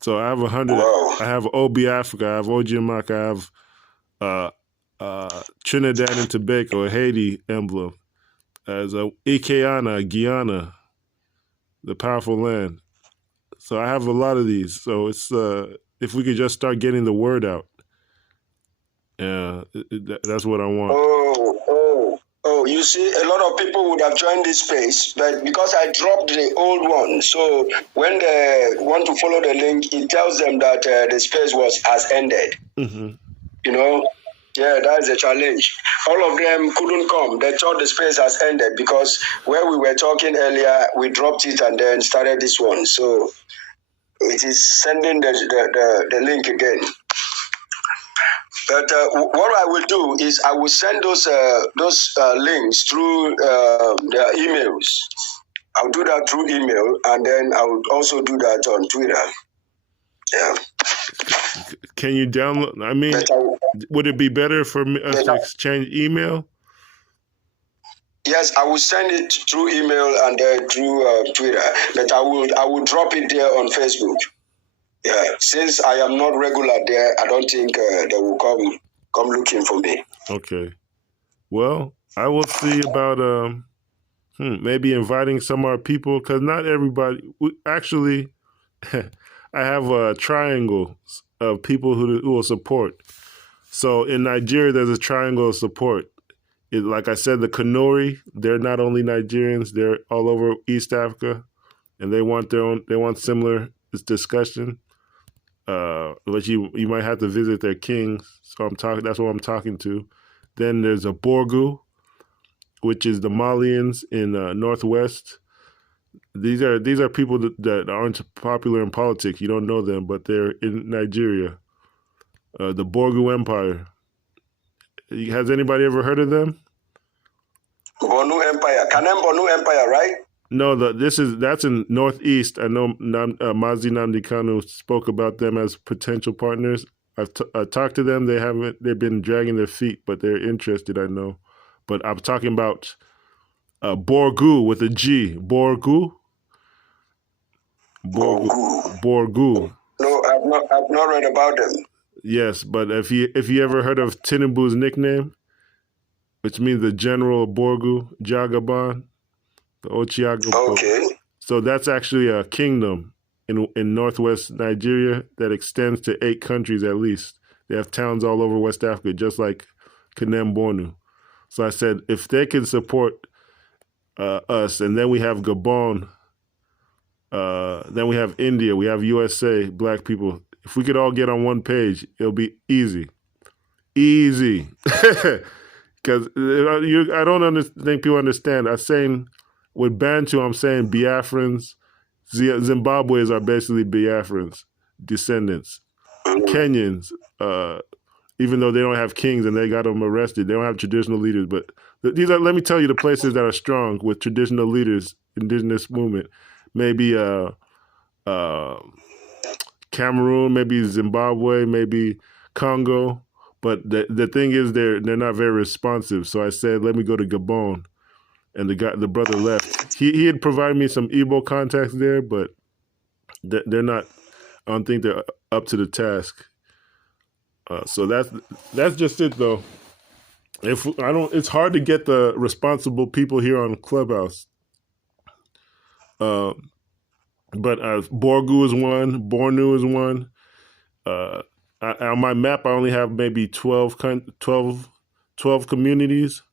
So I have 100. Wow. I have Biafra. I have Ojiamak. I have Trinidad and Tobago, a Haiti emblem. As a Ikeana, Guyana, the powerful land. So I have a lot of these. So it's if we could just start getting the word out, that's what I want. Oh, you see, a lot of people would have joined this space, but because I dropped the old one, so when they want to follow the link, it tells them that the space has ended. Mm-hmm. You know, yeah, that's a challenge. All of them couldn't come. They thought the space has ended because where we were talking earlier, we dropped it and then started this one. So it is sending the link again. But what I will do is I will send those links through their emails. I'll do that through email, and then I will also do that on Twitter. Yeah. Can you download? I mean, would it be better for us to exchange email? Yes, I will send it through email and then through Twitter. But I will drop it there on Facebook. Yeah, since I am not regular there, I don't think they will come looking for me. Okay. Well, I will see about maybe inviting some of our people, because not everybody. Actually, I have a triangle of people who will support. So in Nigeria, there's a triangle of support. Like I said, the Kanuri, they're not only Nigerians, they're all over East Africa, and they want their own. They want similar discussion. But you might have to visit their kings. So that's what I'm talking to. Then there's a Borgu, which is the Malians in Northwest. These are people that aren't popular in politics. You don't know them, but they're in Nigeria. The Borgu Empire. Has anybody ever heard of them? Bonu Empire, Kanem Bonu Empire, right? No, that's in Northeast. I know Mazi Nnamdi Kanu spoke about them as potential partners. I've talked to them. They've been dragging their feet, but they're interested, I know. But I'm talking about Borgu with a G. Borgu? Borgu. No, I've not read about them. Yes, but if you ever heard of Tinubu's nickname, which means the General Borgu, Jagaban, the Ochiago. Okay. So that's actually a kingdom in northwest Nigeria that extends to 8 countries at least. They have towns all over West Africa, just like Kanem Bornu. So I said, if they can support us, and then we have Gabon, then we have India, we have USA, black people. If we could all get on one page, it'll be easy. Easy. Because I don't think people understand. I'm saying with Bantu, I'm saying Biafrans. Zimbabweans are basically Biafrans, descendants. Kenyans, even though they don't have kings and they got them arrested, they don't have traditional leaders. But these are, let me tell you, the places that are strong with traditional leaders, indigenous movement. Maybe Cameroon, maybe Zimbabwe, maybe Congo. But the thing is, they're not very responsive. So I said, let me go to Gabon, and the brother left. He had provided me some Igbo contacts there, but they're not. I don't think they're up to the task. So that's just it, though. It's hard to get the responsible people here on Clubhouse. But Borgu is one, Bornu is one. On my map, I only have maybe 12 communities,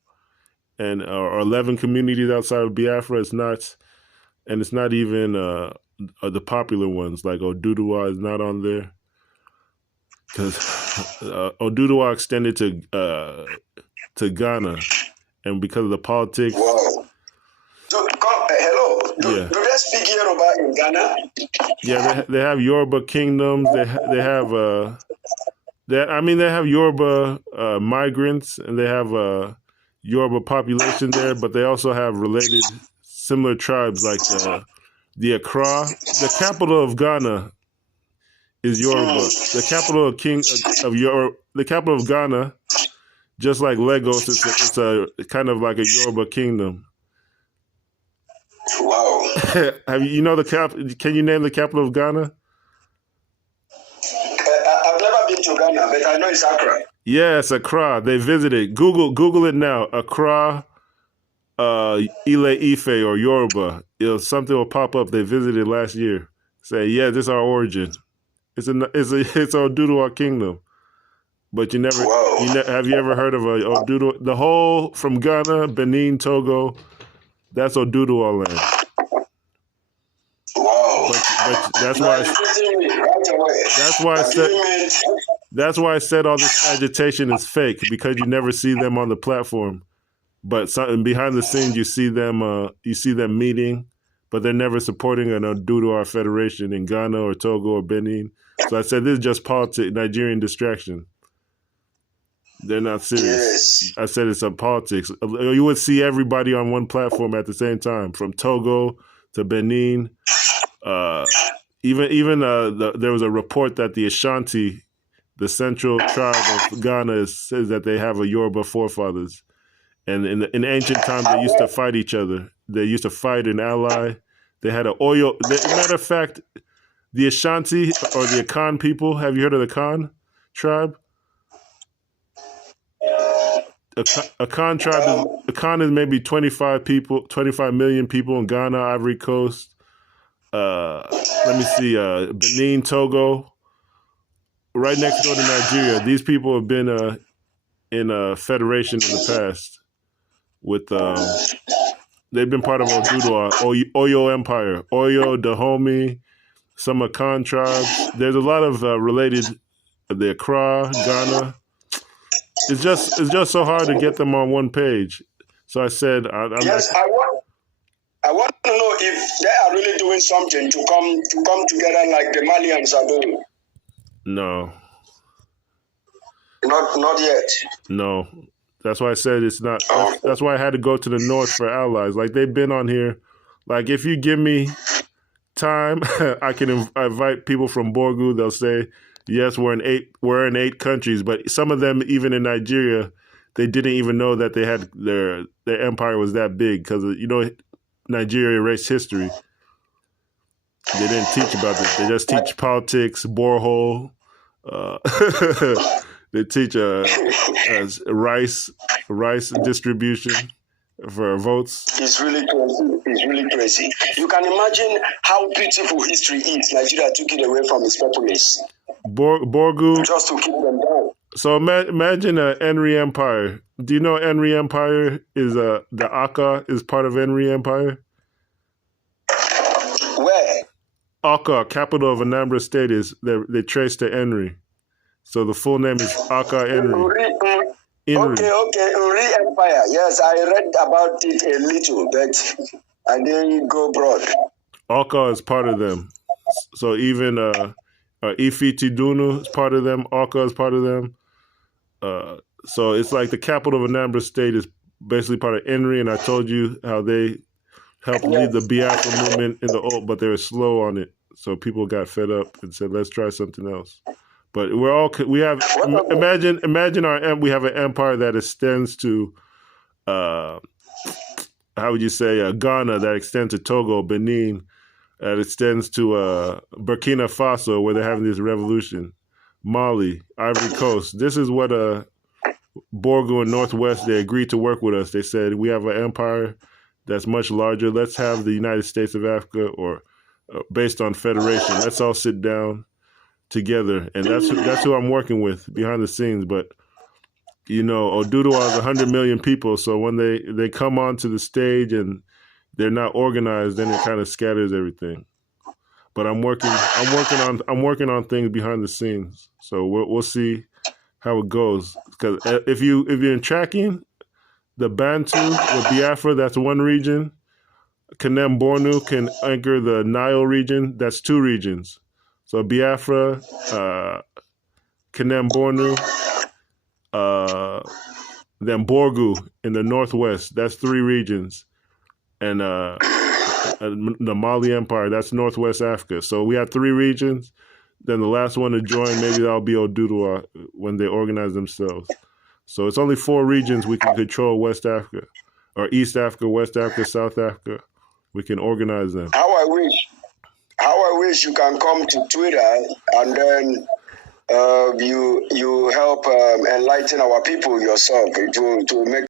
and or 11 communities outside of Biafra. It's not even the popular ones, like Oduduwa is not on there, because Oduduwa extended to Ghana, and because of the politics. Wow. Hello. Do they speak Yoruba in Ghana? Yeah, they have Yoruba kingdoms. They have Yoruba migrants, and they have Yoruba population there, but they also have related similar tribes like the Accra, the capital of Ghana is Yoruba. The capital the capital of Ghana, just like Lagos, it's a kind of like a Yoruba kingdom. Wow. Have you know the cap? Can you name the capital of Ghana? I've never been to Ghana, but I know it's Accra. Yes, Accra. They visited. Google it now. Accra, Ile Ife or Yoruba. Something will pop up. They visited last year. Say, yeah, this is our origin. It's Oduduwa kingdom. But you never, have you ever heard of a Oduduwa? The whole from Ghana, Benin, Togo, that's Oduduwa land. Wow. But that's why I said all this agitation is fake, because you never see them on the platform. But behind the scenes, you see them meeting, but they're never supporting an Oduduwa federation in Ghana or Togo or Benin. So I said this is just politics, Nigerian distraction. They're not serious. Yes. I said it's a politics. You would see everybody on one platform at the same time, from Togo to Benin. Even there was a report that the Ashanti, the central tribe of Ghana, says that they have a Yoruba forefathers. And in ancient times, they used to fight each other. They used to fight and ally. They had matter of fact, the Ashanti or the Akan people, have you heard of the Akan tribe? Akan tribe Akan is maybe 25 million people in Ghana, Ivory Coast. Let me see, Benin, Togo, right next door to Nigeria. These people have been in a federation in the past with they've been part of Oduduwa, Oyo Empire, Oyo, Dahomey, some Akan tribes. There's a lot of related, the Accra, Ghana. It's just so hard to get them on one page. So I said, I want to know if they are really doing something to come together like the Malians are doing. No. Not yet. No. That's why I said it's not. That's why I had to go to the north for allies. Like, they've been on here. Like, if you give me time, I can invite people from Borgu. They'll say, yes, we're in 8 countries, but some of them, even in Nigeria, they didn't even know that they had their empire was that big, because Nigeria erased history. They didn't teach about this. They just teach politics, borehole. They teach rice distribution for votes. It's really crazy. It's really crazy. You can imagine how beautiful history is. Nigeria took it away from its populace. Borgu. Just to keep them down. So imagine Henry Empire. Do you know Henry Empire is the Aka is part of Henry Empire? Where? Aka, capital of Anambra State, is they trace to Henry. So the full name is Aka Henry. Okay, Uri Empire. Yes, I read about it a little, but I didn't go broad. Aka is part of them. So even Ifitidunu is part of them. Aka is part of them. So it's like the capital of Anambra State is basically part of Henry, and I told you how they helped lead the Biafra movement in the old, but they were slow on it. So people got fed up and said, let's try something else. But we have imagine we have an empire that extends to how would you say Ghana, that extends to Togo, Benin, that extends to Burkina Faso, where they're having this revolution, Mali, Ivory Coast. This is what Borgu and Northwest, they agreed to work with us. They said, we have an empire that's much larger. Let's have the United States of Africa, or based on federation. Let's all sit down together, and that's who I'm working with behind the scenes. But Oduduwa is 100 million people, so when they come onto the stage and they're not organized, then it kind of scatters everything. But I'm working on things behind the scenes, so we'll see how it goes. Because if you're tracking the Bantu with Biafra, that's one region. Kanem Bornu can anchor the Nile region. That's 2 regions. So Biafra, Kanem Bornu, then Borgu in the northwest. That's 3 regions. And the Mali Empire. That's Northwest Africa. So we have 3 regions. Then the last one to join, maybe that'll be Oduduwa when they organize themselves. So it's only 4 regions we can control West Africa, or East Africa, West Africa, South Africa. We can organize them. How I wish you can come to Twitter and then you help enlighten our people yourself to make